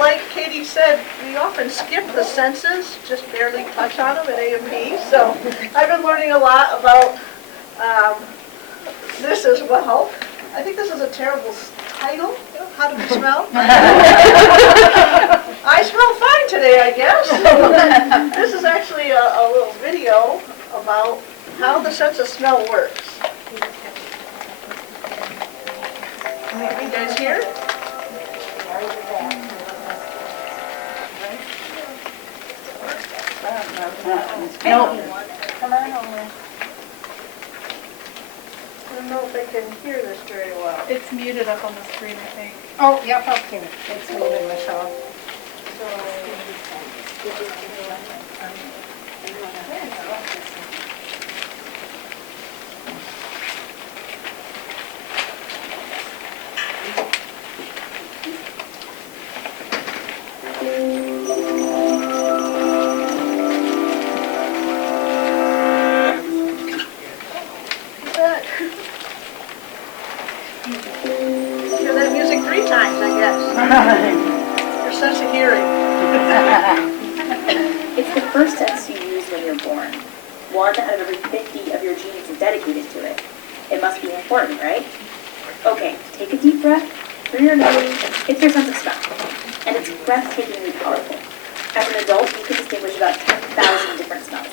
like Katie said, we often skip the senses, just barely touch on them at A&P. So I've been learning a lot about this as well. I think this is a terrible title. How do we smell? I smell fine today, I guess. This is actually a little video about how the sense of smell works. Can you guys hear? No. I don't know if they can hear this very well. It's muted up on the screen, I think. Oh, yep, okay. It's muted, Michelle. Hear that music 3 times, I guess. Your sense of hearing. It's the first sense you use when you're born. 1 out of every 50 of your genes is dedicated to it. It must be important, right? Okay, take a deep breath through your nose. It's your sense of smell. And it's breathtakingly powerful. As an adult, you can distinguish about 10,000 different smells.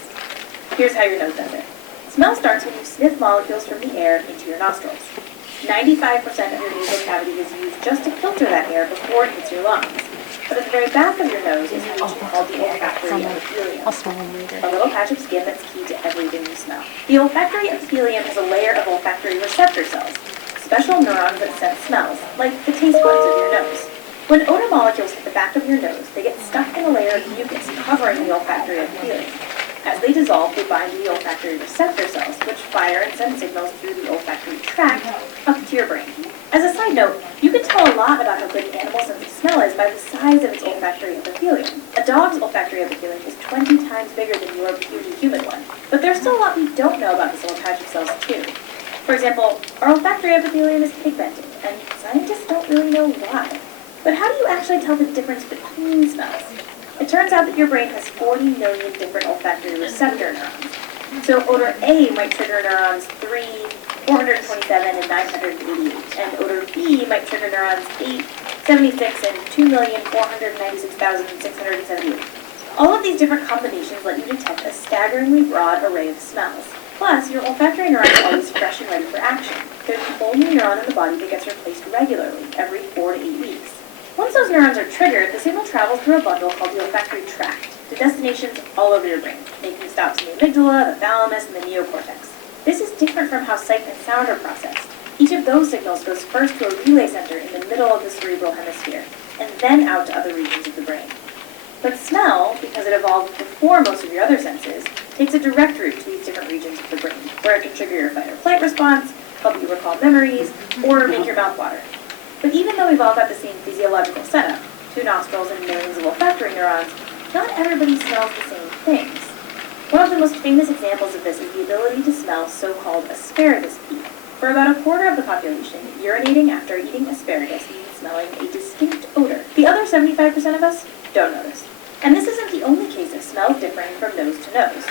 Here's how your nose does it. Smell starts when you sniff molecules from the air into your nostrils. 95% of your nasal cavity is used just to filter that air before it hits your lungs. But at the very back of your nose is a region called the olfactory epithelium, a little patch of skin that's key to everything you smell. The olfactory epithelium has a layer of olfactory receptor cells, special neurons that sense smells, like the taste buds of your nose. When odor molecules hit the back of your nose, they get stuck in a layer of mucus covering the olfactory epithelium. As they dissolve, they bind to the olfactory receptor cells, which fire and send signals through the olfactory tract up to your brain. As a side note, you can tell a lot about how good an animal's sense of smell is by the size of its olfactory epithelium. A dog's olfactory epithelium is 20 times bigger than your puny human one. But there's still a lot we don't know about this little patch of cells, too. For example, our olfactory epithelium is pigmented, and scientists don't really know why. But how do you actually tell the difference between smells? It turns out that your brain has 40 million different olfactory receptor neurons. So odor A might trigger neurons 3, 427, and 988, and odor B might trigger neurons 8, 76, and 2,496,678. All of these different combinations let you detect a staggeringly broad array of smells. Plus, your olfactory neurons are always fresh and ready for action. They're the only neuron in the body that gets replaced regularly, every 4 to 8 weeks. Once those neurons are triggered, the signal travels through a bundle called the olfactory tract to destinations all over your brain, making stops in the amygdala, the thalamus, and the neocortex. This is different from how sight and sound are processed. Each of those signals goes first to a relay center in the middle of the cerebral hemisphere, and then out to other regions of the brain. But smell, because it evolved before most of your other senses, takes a direct route to these different regions of the brain, where it can trigger your fight or flight response, help you recall memories, or make your mouth water. But even though we've all got the same physiological setup, 2 nostrils and millions of olfactory neurons, not everybody smells the same things. One of the most famous examples of this is the ability to smell so-called asparagus heat. For about a quarter of the population, urinating after eating asparagus means smelling a distinct odor. The other 75% of us don't notice. And this isn't the only case of smells differing from nose to nose.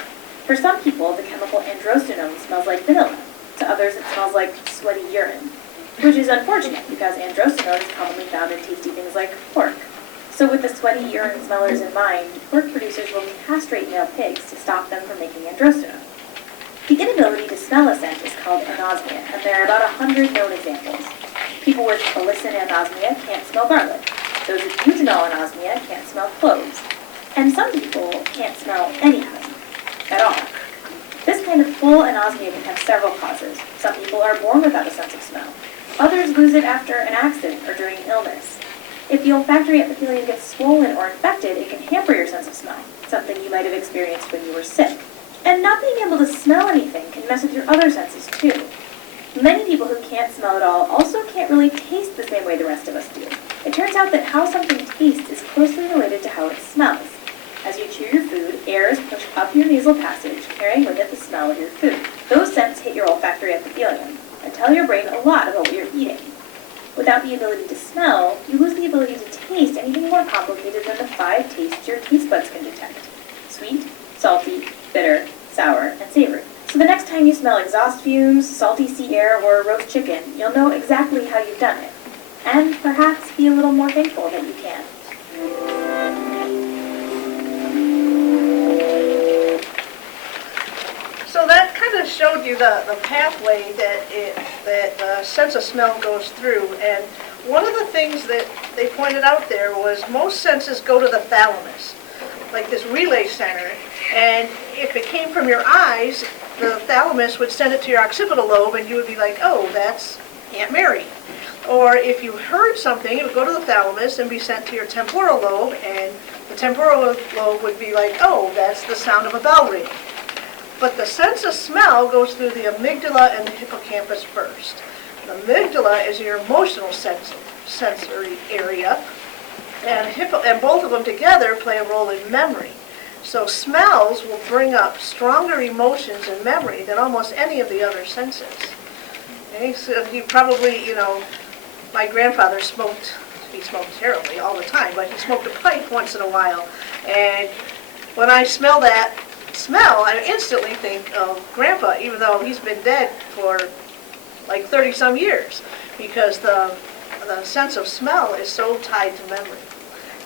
For some people, the chemical androstenone smells like vanilla. To others, it smells like sweaty urine. Which is unfortunate, because androstenone is commonly found in tasty things like pork. So with the sweaty urine smellers in mind, pork producers will castrate male pigs to stop them from making androstenone. The inability to smell a scent is called anosmia, and there are about 100 known examples. People with allicin anosmia can't smell garlic. Those with eugenol anosmia can't smell cloves. And some people can't smell anything at all. This kind of full anosmia can have several causes. Some people are born without a sense of smell. Others lose it after an accident or during illness. If the olfactory epithelium gets swollen or infected, it can hamper your sense of smell, something you might have experienced when you were sick. And not being able to smell anything can mess with your other senses too. Many people who can't smell at all also can't really taste the same way the rest of us do. It turns out that how something tastes is closely related to how it smells. As you chew your food, air is pushed up your nasal passage, carrying with it the smell of your food. Those scents hit your olfactory epithelium and tell your brain a lot about what you're eating. Without the ability to smell, you lose the ability to taste anything more complicated than the 5 tastes your taste buds can detect: sweet, salty, bitter, sour, and savory. So the next time you smell exhaust fumes, salty sea air, or roast chicken, you'll know exactly how you've done it. And perhaps be a little more thankful that you can. So that kind of showed you the pathway that the sense of smell goes through. And one of the things that they pointed out there was most senses go to the thalamus, like this relay center. And if it came from your eyes, the thalamus would send it to your occipital lobe, and you would be like, oh, that's Aunt Mary. Or if you heard something, it would go to the thalamus and be sent to your temporal lobe, and the temporal lobe would be like, oh, that's the sound of a bell ring. But the sense of smell goes through the amygdala and the hippocampus first. The amygdala is your emotional sensory area, and both of them together play a role in memory. So smells will bring up stronger emotions and memory than almost any of the other senses. Okay, so you probably, my grandfather smoked, he smoked terribly all the time, but he smoked a pipe once in a while. And when I smell that smell, I instantly think of Grandpa, even though he's been dead for like 30-some years, because the sense of smell is so tied to memory.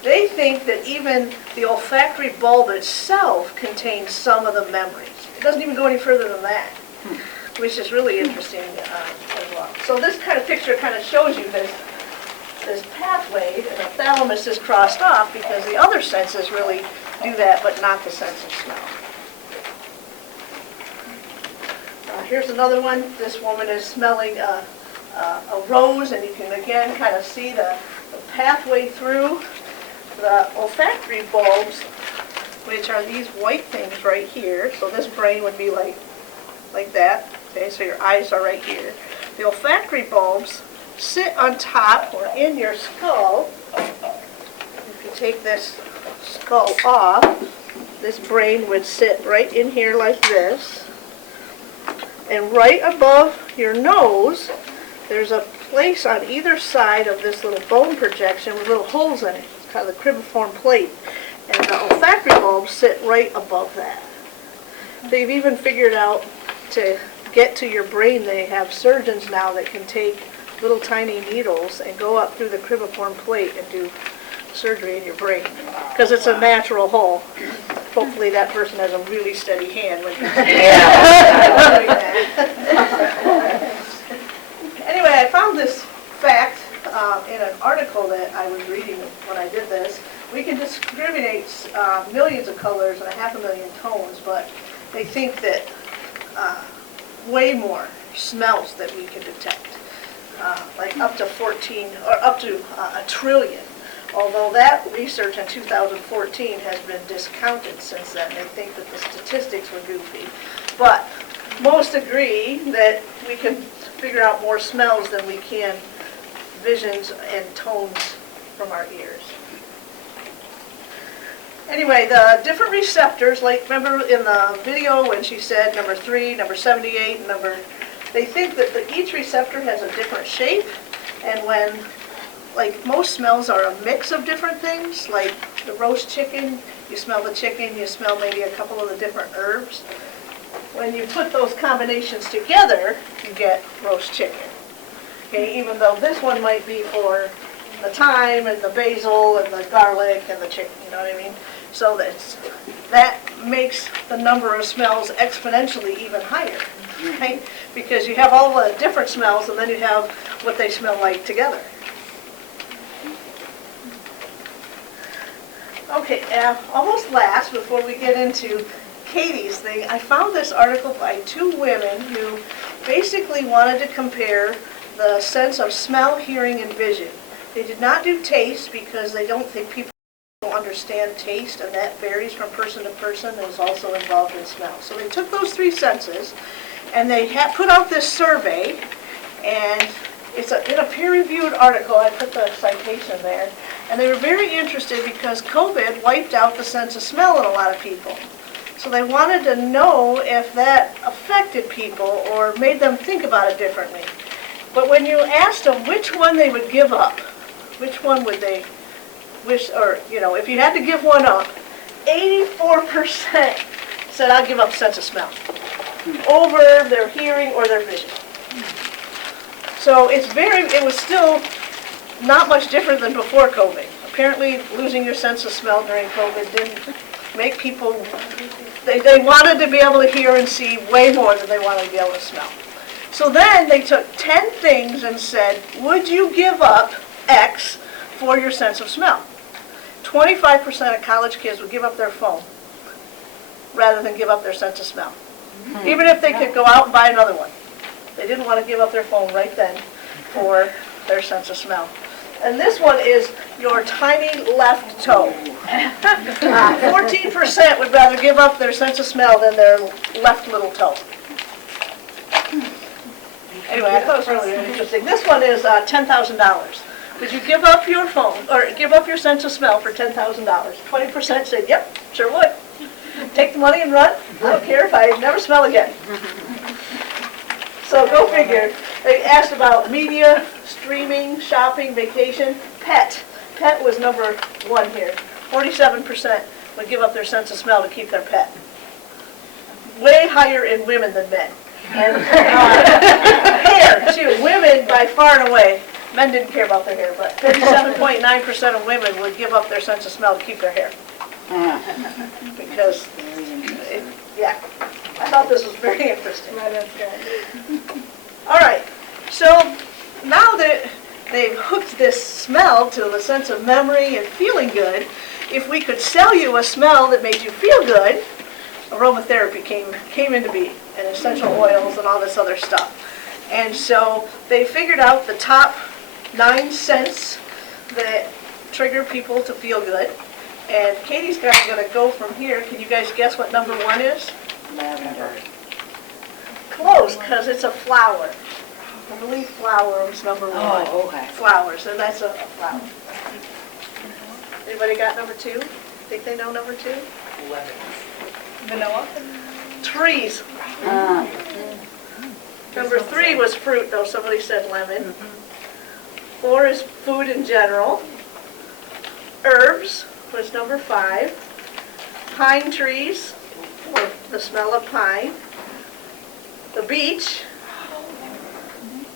They think that even the olfactory bulb itself contains some of the memories. It doesn't even go any further than that, which is really interesting as well. So this kind of picture kind of shows you this pathway, and the thalamus is crossed off because the other senses really do that, but not the sense of smell. Here's another one. This woman is smelling a rose, and you can again kind of see the pathway through. The olfactory bulbs, which are these white things right here, so this brain would be like that, okay, so your eyes are right here. The olfactory bulbs sit on top or in your skull. If you take this skull off, this brain would sit right in here like this. And right above your nose, there's a place on either side of this little bone projection with little holes in it. It's called the cribriform plate. And the olfactory bulbs sit right above that. They've even figured out to get to your brain, they have surgeons now that can take little tiny needles and go up through the cribriform plate and do surgery in your brain, because it's a natural hole. Hopefully that person has a really steady hand when you're doing that. Anyway, I found this fact in an article that I was reading when I did this. We can discriminate millions of colors and 500,000 tones, but they think that way more smells that we can detect, like up to 14 or up to a trillion. Although that research in 2014 has been discounted since then. They think that the statistics were goofy. But most agree that we can figure out more smells than we can visions and tones from our ears. Anyway, the different receptors, like remember in the video when she said number 3, number 78, they think that each receptor has a different shape, and when, like most smells are a mix of different things, like the roast chicken, you smell the chicken, you smell maybe a couple of the different herbs. When you put those combinations together, you get roast chicken. Okay, even though this one might be for the thyme and the basil and the garlic and the chicken, you know what I mean? So that makes the number of smells exponentially even higher, right? Because you have all the different smells and then you have what they smell like together. Okay, almost last, before we get into Katie's thing, I found this article by 2 women who basically wanted to compare the sense of smell, hearing, and vision. They did not do taste because they don't think people understand taste, and that varies from person to person and is also involved in smell. So they took those 3 senses and they put out this survey, and it's in a peer-reviewed article. I put the citation there. And they were very interested because COVID wiped out the sense of smell in a lot of people. So they wanted to know if that affected people or made them think about it differently. But when you asked them which one they would give up, which one would they wish, or, if you had to give one up, 84% said, I'll give up sense of smell over their hearing or their vision. So it was still not much different than before COVID. Apparently, losing your sense of smell during COVID didn't make people, they wanted to be able to hear and see way more than they wanted to be able to smell. So then they took 10 things and said, would you give up X for your sense of smell? 25% of college kids would give up their phone rather than give up their sense of smell. Even if they could go out and buy another one. They didn't want to give up their phone right then for their sense of smell. And this one is your tiny left toe. 14% would rather give up their sense of smell than their left little toe. Anyway, I thought it was really interesting. This one is $10,000. Would you give up your phone, or give up your sense of smell for $10,000? 20% said, yep, sure would. Take the money and run. I don't care if I never smell again. So go figure. They asked about media, streaming, shopping, vacation, pet. Pet was number one here. 47% would give up their sense of smell to keep their pet. Way higher in women than men. And hair, too. Women by far and away. Men didn't care about their hair, but 57.9% of women would give up their sense of smell to keep their hair. Because, I thought this was very interesting. All right, so now that they've hooked this smell to the sense of memory and feeling good, if we could sell you a smell that made you feel good, aromatherapy came into being, and essential oils and all this other stuff. And so they figured out the top 9 scents that trigger people to feel good. And Katie's going to go from here. Can you guys guess what number 1 is? Lavender. Close, because it's a flower. I believe flower was number 1. Oh, okay. Flowers, and that's a flower. Anybody got number 2? Think they know number 2? Vanilla? Trees. Number 3 was fruit, though somebody said lemon. 4 is food in general. Herbs was number 5. Pine trees, or the smell of pine. The beach.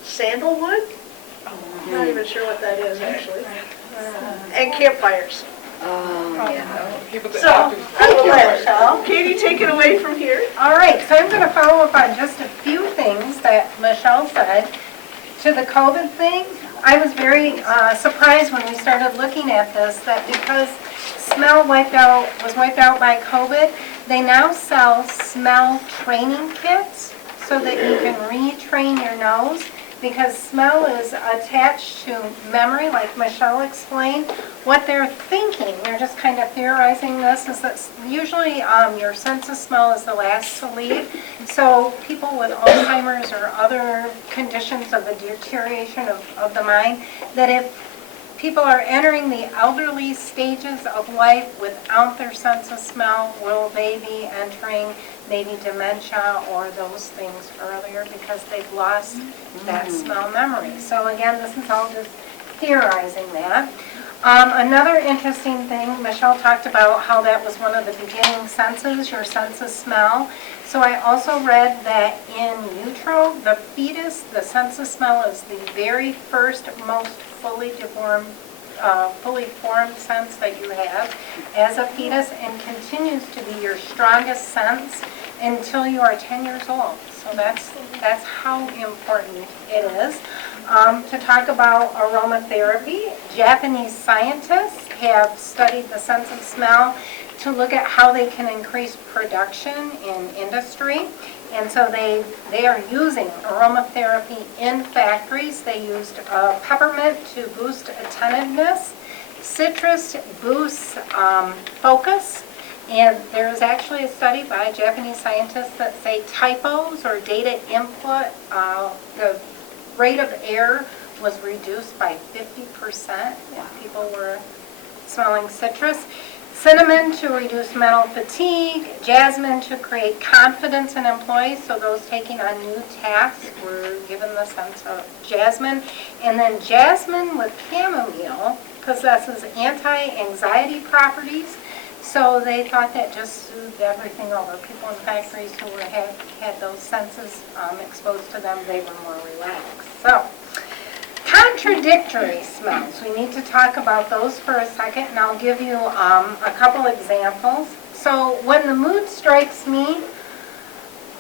Sandalwood. I'm not even sure what that is, actually. And campfires. So, I will let Katie take it away from here. All right, so I'm going to follow up on just a few things that Michelle said. To the COVID thing, I was very surprised when we started looking at this that because smell was wiped out by COVID, they now sell smell training kits so that you can retrain your nose, because smell is attached to memory, like Michelle explained. What they're thinking, they're just kind of theorizing this, is that usually your sense of smell is the last to leave. So people with Alzheimer's or other conditions of the deterioration of the mind, that if people are entering the elderly stages of life without their sense of smell, will they be entering maybe dementia or those things earlier because they've lost that smell memory. So again, this is all just theorizing that. Another interesting thing, Michelle talked about how that was one of the beginning senses, your sense of smell. So I also read that in utero, the fetus, the sense of smell is the very first, most fully formed sense that you have as a fetus, and continues to be your strongest sense until you are 10 years old. So that's how important it is. To talk about aromatherapy, Japanese scientists have studied the sense of smell to look at how they can increase production in industry. And so they are using aromatherapy in factories. They used peppermint to boost attentiveness. Citrus boosts focus. And there is actually a study by Japanese scientists that say typos or data input, the rate of error was reduced by 50% if people were smelling citrus. Cinnamon to reduce mental fatigue. Jasmine to create confidence in employees, so those taking on new tasks were given the sense of jasmine. And then jasmine with chamomile possesses anti-anxiety properties. So they thought that just soothed everything over. People in factories who had those senses exposed to them, they were more relaxed. So, contradictory smells. We need to talk about those for a second, and I'll give you a couple examples. So, when the mood strikes me,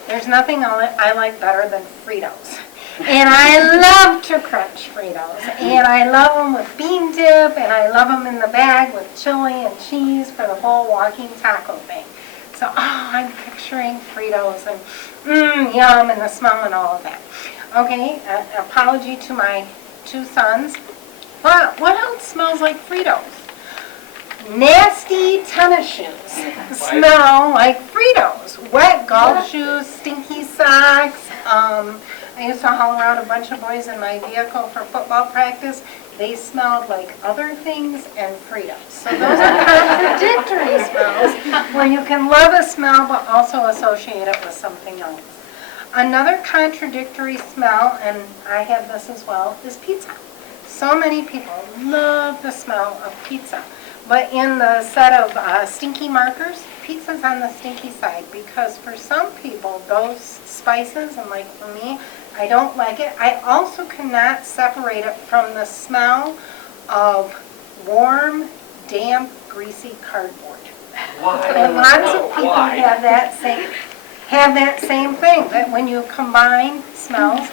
there's nothing I like better than Fritos. And I love to crunch Fritos. And I love them with bean dip, and I love them in the bag with chili and cheese for the whole walking taco thing. So, I'm picturing Fritos and yum, and the smell and all of that. Okay, apology to my 2 sons. But what else smells like Fritos? Nasty tennis shoes smell like Fritos. Wet golf shoes, stinky socks. I used to haul around a bunch of boys in my vehicle for football practice. They smelled like other things and Fritos. So those are contradictory smells where you can love a smell but also associate it with something else. Another contradictory smell, and I have this as well, is pizza. So many people love the smell of pizza. But in the set of stinky markers, pizza's on the stinky side because for some people, those spices, and like for me, I don't like it. I also cannot separate it from the smell of warm, damp, greasy cardboard. Why? And lots of people Why? have that same thing, that when you combine smells.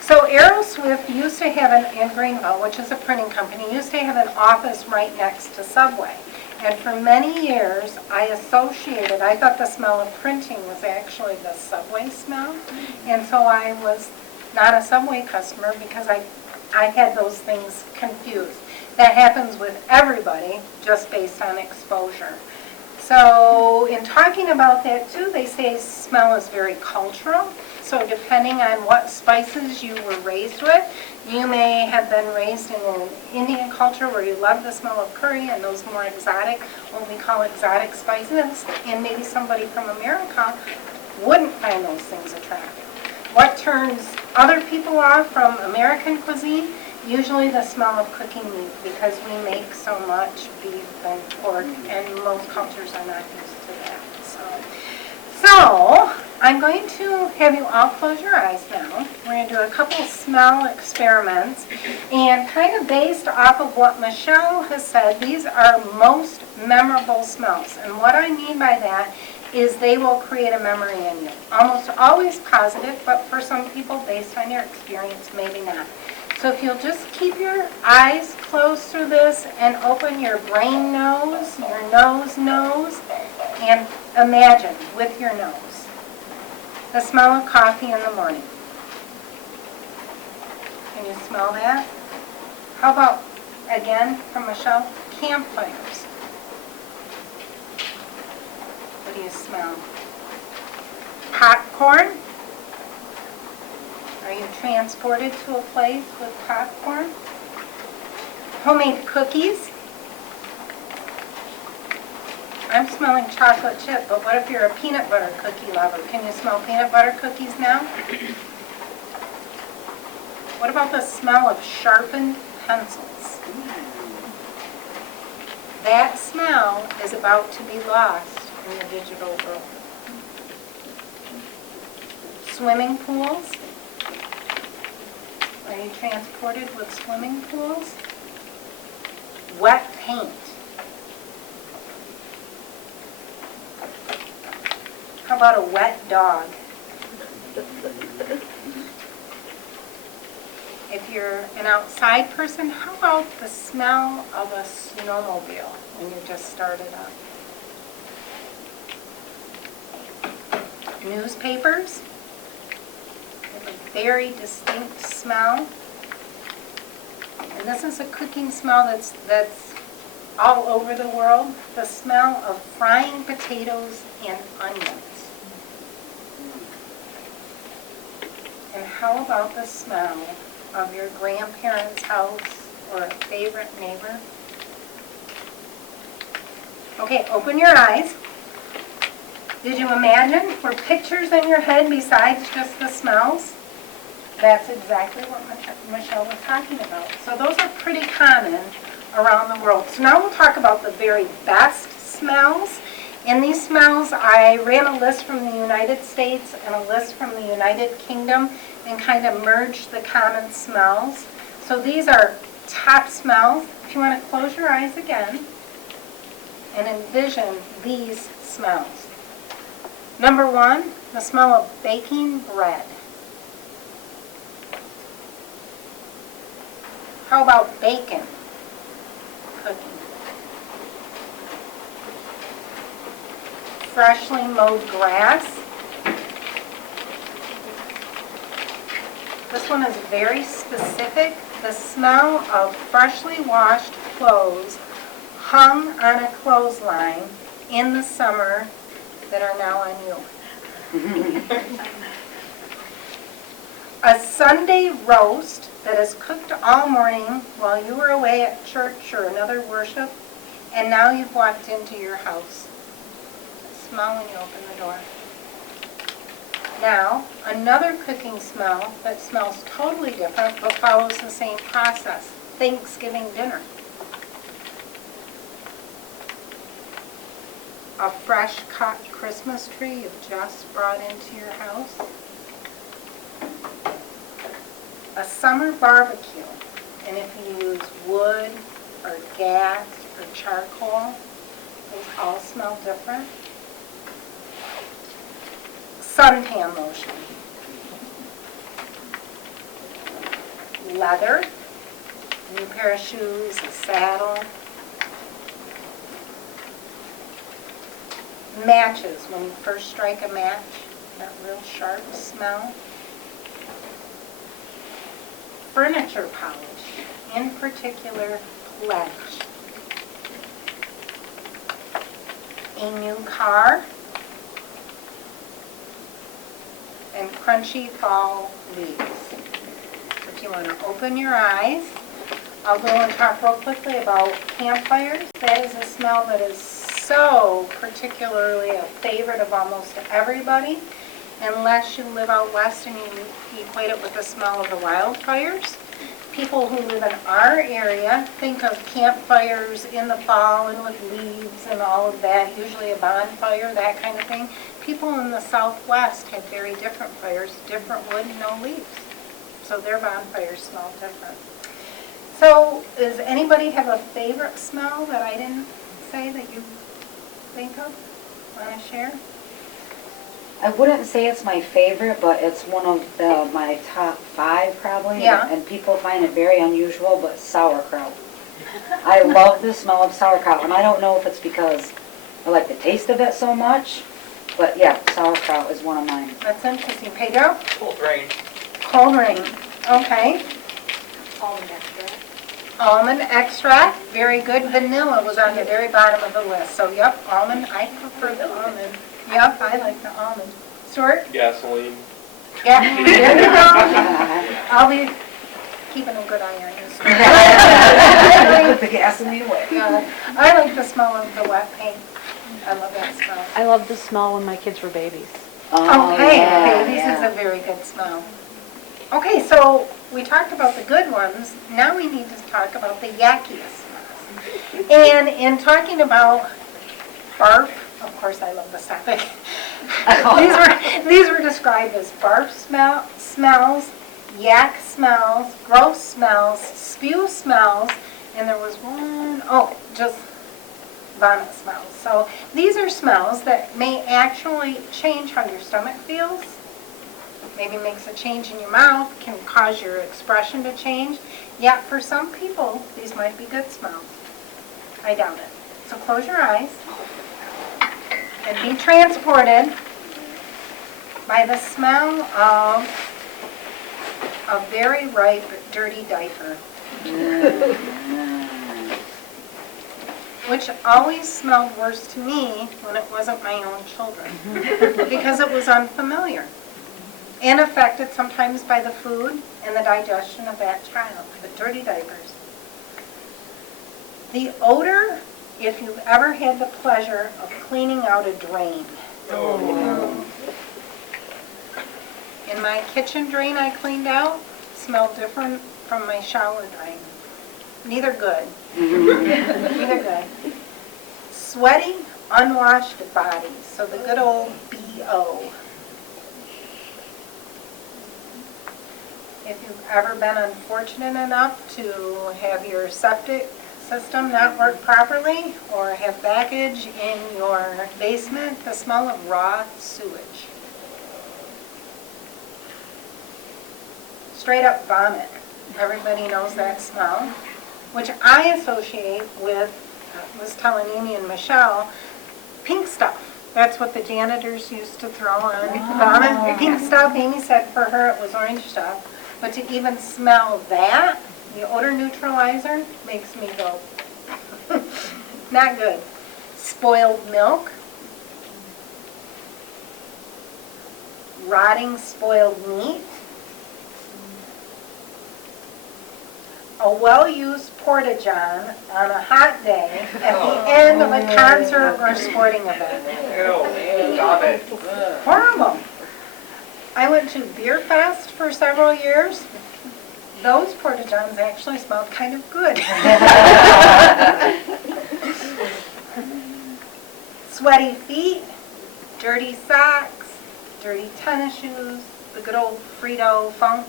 So Swift used to have in Greenville, which is a printing company, used to have an office right next to Subway. And for many years, I thought the smell of printing was actually the Subway smell. And so I was not a Subway customer because I had those things confused. That happens with everybody just based on exposure. So in talking about that too, they say smell is very cultural. So depending on what spices you were raised with, you may have been raised in an Indian culture where you love the smell of curry and those more exotic, what we call exotic spices, and maybe somebody from America wouldn't find those things attractive. What turns other people off from American cuisine? Usually the smell of cooking meat, because we make so much beef and pork, and most cultures are not used to that. So I'm going to have you all close your eyes now. We're going to do a couple smell experiments, and kind of based off of what Michelle has said, these are most memorable smells. And what I mean by that is they will create a memory in you. Almost always positive, but for some people, based on your experience, maybe not. So if you'll just keep your eyes closed through this and open your brain nose, your nose, and imagine with your nose the smell of coffee in the morning. Can you smell that? How about, again, from Michelle, campfires? What do you smell? Popcorn? Are you transported to a place with popcorn? Homemade cookies? I'm smelling chocolate chip, but what if you're a peanut butter cookie lover? Can you smell peanut butter cookies now? What about the smell of sharpened pencils? That smell is about to be lost in the digital world. Swimming pools? Are you transported with swimming pools? Wet paint. How about a wet dog? If you're an outside person, how about the smell of a snowmobile when you just started up? Newspapers. A very distinct smell. And this is a cooking smell that's all over the world. The smell of frying potatoes and onions. And how about the smell of your grandparents' house or a favorite neighbor? Okay, open your eyes. Did you imagine? Were pictures in your head besides just the smells? That's exactly what Michelle was talking about. So those are pretty common around the world. So now we'll talk about the very best smells. And these smells, I ran a list from the United States and a list from the United Kingdom and kind of merged the common smells. So these are top smells. If you want to close your eyes again and envision these smells. Number one, the smell of baking bread. How about bacon cooking? Freshly mowed grass. This one is very specific. The smell of freshly washed clothes hung on a clothesline in the summer that are now on you. A Sunday roast that is cooked all morning while you were away at church or another worship, and now you've walked into your house. Smell when you open the door. Now, another cooking smell that smells totally different but follows the same process. Thanksgiving dinner. A fresh cut Christmas tree you've just brought into your house. A summer barbecue, and if you use wood or gas or charcoal, those all smell different. Suntan lotion. Leather, new pair of shoes, a saddle. Matches, when you first strike a match, that real sharp smell. Furniture polish, in particular, Pledge. A new car. And crunchy fall leaves. If you want to open your eyes, I'll go and talk real quickly about campfires. That is a smell that is so particularly a favorite of almost everybody, unless you live out west and you equate it with the smell of the wildfires. People who live in our area think of campfires in the fall and with leaves and all of that, usually a bonfire, that kind of thing. People in the southwest have very different fires, different wood, no leaves. So their bonfires smell different. So does anybody have a favorite smell that I didn't say that you think of, want to share? I wouldn't say it's my favorite, but it's one of my top 5 probably. Yeah. And people find it very unusual, but sauerkraut. I love the smell of sauerkraut, and I don't know if it's because I like the taste of it so much, but yeah, sauerkraut is one of mine. That's interesting. Pedro? Cold rain. Cold rain. Okay. Almond extra. Almond extract, very good. Vanilla was on the very bottom of the list. So, yep, almond. I prefer the almond. Yep, I like the almond. Stuart? Gasoline. Yeah, there you go. I'll be keeping a good eye on you, Stuart. Put the gasoline away. Yeah, I like the smell of the wet paint. I love that smell. I love the smell when my kids were babies. Okay, yeah, babies yeah. is a very good smell. Okay, so we talked about the good ones. Now we need to talk about the yuckiest smells. And in talking about barf, of course I love the topic. These were described as barf smells, yak smells, gross smells, spew smells, and there was one, just vomit smells. So these are smells that may actually change how your stomach feels. Maybe makes a change in your mouth, can cause your expression to change. Yet for some people, these might be good smells. I doubt it. So close your eyes and be transported by the smell of a very ripe, dirty diaper, which always smelled worse to me when it wasn't my own children, because it was unfamiliar and affected sometimes by the food and the digestion of that child, the dirty diapers. The odor, if you've ever had the pleasure of cleaning out a drain. In my kitchen drain I cleaned out, smelled different from my shower drain. Neither good. Neither good. Sweaty, unwashed bodies, so the good old BO. If you've ever been unfortunate enough to have your septic system not work properly or have baggage in your basement, the smell of raw sewage. Straight up vomit. Everybody knows that smell, which I associate with, I was telling Amy and Michelle, pink stuff. That's what the janitors used to throw on vomit. Pink stuff. Amy said for her it was orange stuff. But to even smell that, the odor neutralizer, makes me go, not good. Spoiled milk. Rotting spoiled meat. A well-used porta-john on a hot day at the end of a concert or sporting event. Stop it. Horrible. I went to Beer Fest for several years. Those porta-johns actually smelled kind of good. Sweaty feet, dirty socks, dirty tennis shoes, the good old Frito funk.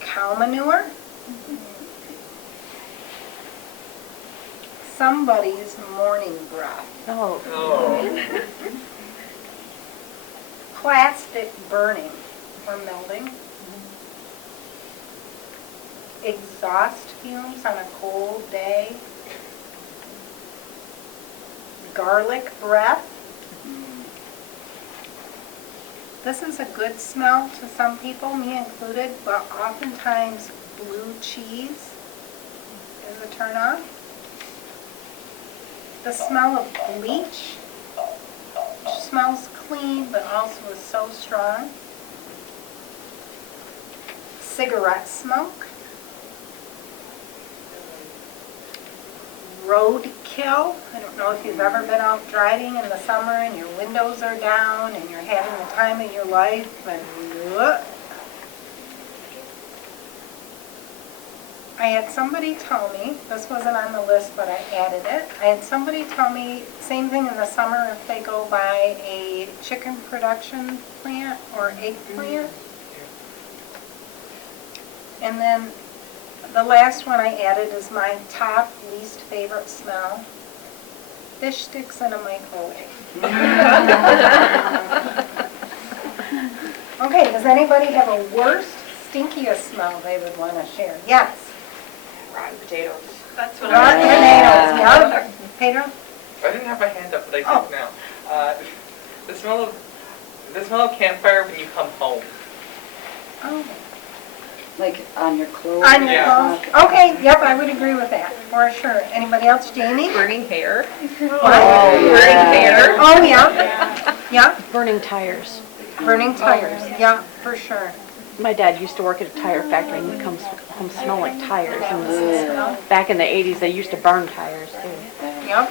Cow manure. Somebody's morning breath. Oh, Plastic burning or melting. Exhaust fumes on a cold day. Garlic breath. This is a good smell to some people, me included, but oftentimes blue cheese is a turn on. The smell of bleach, which smells clean but also is so strong. Cigarette smoke. Roadkill. I don't know if you've ever been out driving in the summer and your windows are down and you're having the time of your life and I had somebody tell me, this wasn't on the list but I added it, I had somebody tell me, same thing in the summer if they go by a chicken production plant or egg plant. And then the last one I added is my top least favorite smell. Fish sticks in a microwave. Okay, does anybody have a worst, stinkiest smell they would want to share? Yes. Rotten potatoes. That's what Rotten tomatoes, yep. Pedro? I didn't have my hand up, but I do now. The smell of campfire when you come home. Oh. Like on your clothes? On your Yeah. clothes? Okay, yep, I would agree with that, for sure. Anybody else? Jamie? Burning hair. What? Burning hair. Oh, yeah. Yeah, burning tires. burning tires, yeah, for sure. My dad used to work at a tire factory and he'd come home smell like tires. And back in the 80s, they used to burn tires too. Yep.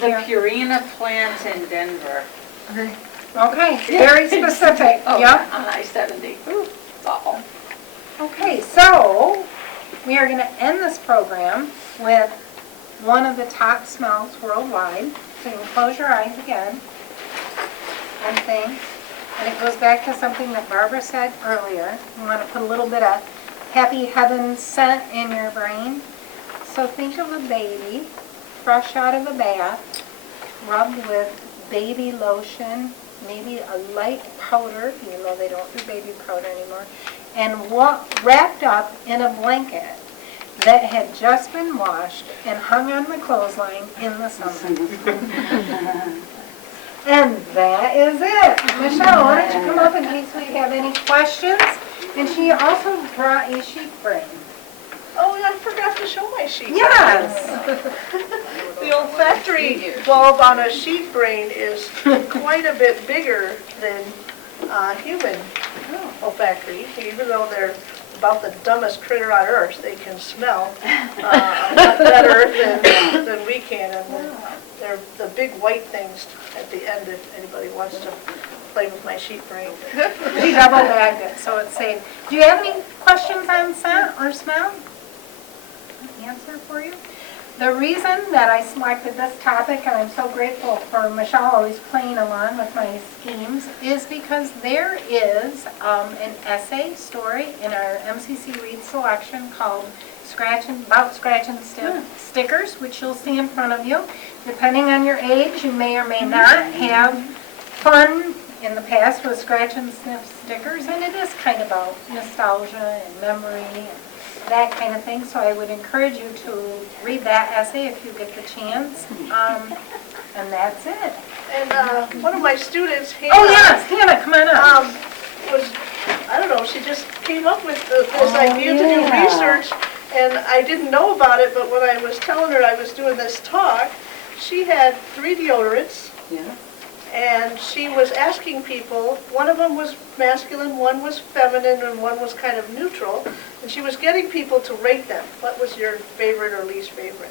The Purina plant in Denver. Okay, very specific, yep. On I-70. Ooh, it's awful. Okay, so we are going to end this program with one of the top smells worldwide. So you can close your eyes again and think. And it goes back to something that Barbara said earlier. You want to put a little bit of happy heaven scent in your brain. So think of a baby fresh out of a bath, rubbed with baby lotion, maybe a light powder, even though they don't do baby powder anymore, and wrapped up in a blanket that had just been washed and hung on the clothesline in the summer. And that is it. Michelle, why don't you come up in case we have any questions? And she also brought a sheep brain. Oh, I forgot to show my sheep. Yes. The olfactory bulb on a sheep brain is quite a bit bigger than human olfactory, even though they're about the dumbest critter on earth. They can smell a lot better than we can, and they're the big white things at the end if anybody wants to playing with my sheet brain. We double bagged it, so it's safe. Do you have any questions on scent or smell? Answer for you? The reason that I selected this topic, and I'm so grateful for Michelle always playing along with my schemes, is because there is an essay story in our MCC Read selection called Scratch and Stickers, which you'll see in front of you. Depending on your age, you may or may not have fun in the past with scratch and sniff stickers, and it is kind of about nostalgia and memory and that kind of thing. So I would encourage you to read that essay if you get the chance. And that's it. And one of my students, Hannah, Oh yes, Hannah, come on up. was, I don't know, she just came up with this idea to do yeah. research, and I didn't know about it, but when I was telling her I was doing this talk, she had 3 deodorants, Yeah. and she was asking people, one of them was masculine, one was feminine, and one was kind of neutral, and she was getting people to rate them. What was your favorite or least favorite?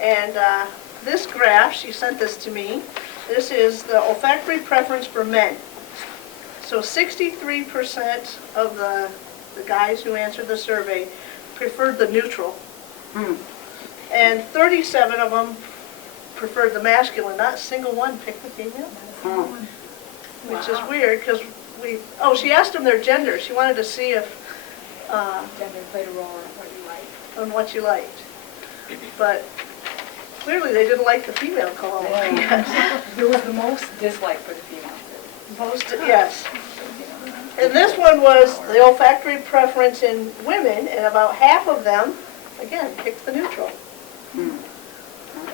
And this graph, she sent this to me, this is the olfactory preference for men. So 63% of the guys who answered the survey preferred the neutral, and 37 of them preferred the masculine. Not a single one picked the female, which is weird because she asked them their gender. She wanted to see if Gender played a role in what you like. on what you liked, but clearly they didn't like the female cologne. I guess. There was the most dislike for the female too. Most, yes. And this one was the olfactory preference in women, and about half of them, again, picked the neutral.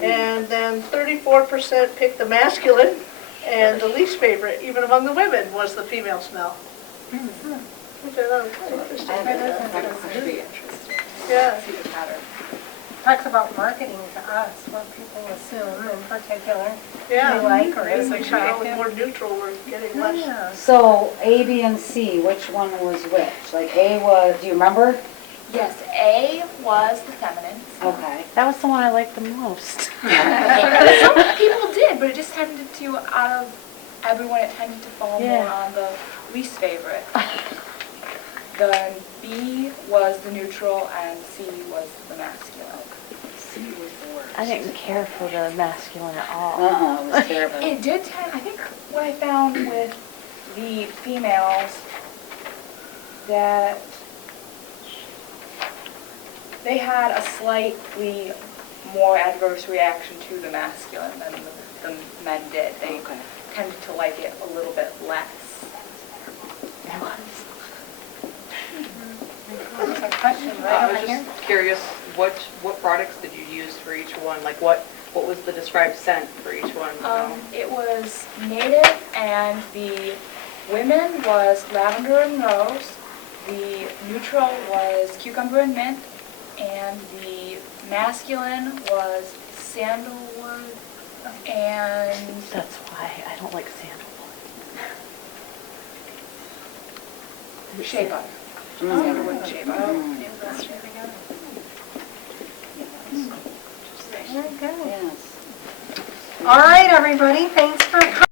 And then 34% picked the masculine, and the least favorite, even among the women, was the female smell. Which I thought was kind of interesting. That would be interesting. Yeah. See the pattern. Talks about marketing to us, what people assume in particular Yeah. they like or is As we go with attractive. more neutral, we're getting less. Yeah. So A, B, and C, which one was which? Like A was, do you remember? Yes, A was the feminine. Okay. That was the one I liked the most. Some people did, but it just tended to, out of everyone, it tended to fall more Yeah. on the least favorite. Then B was the neutral and C was the masculine. C was the worst. I didn't care for the masculine at all. It was terrible. It did tend, I think what I found with the females, that they had a slightly more adverse reaction to the masculine than the men did. They Okay. tended to like it a little bit less. It was. There's a question I right was over here. just curious, what products did you use for each one? Like what was the described scent for each one? It was native, and the women was lavender and rose. The neutral was cucumber and mint, and the masculine was sandalwood and That's why I don't like sandalwood. shea butter. Mm. Sandalwood and shea butter. Very good. Yes. All right, everybody, thanks for coming.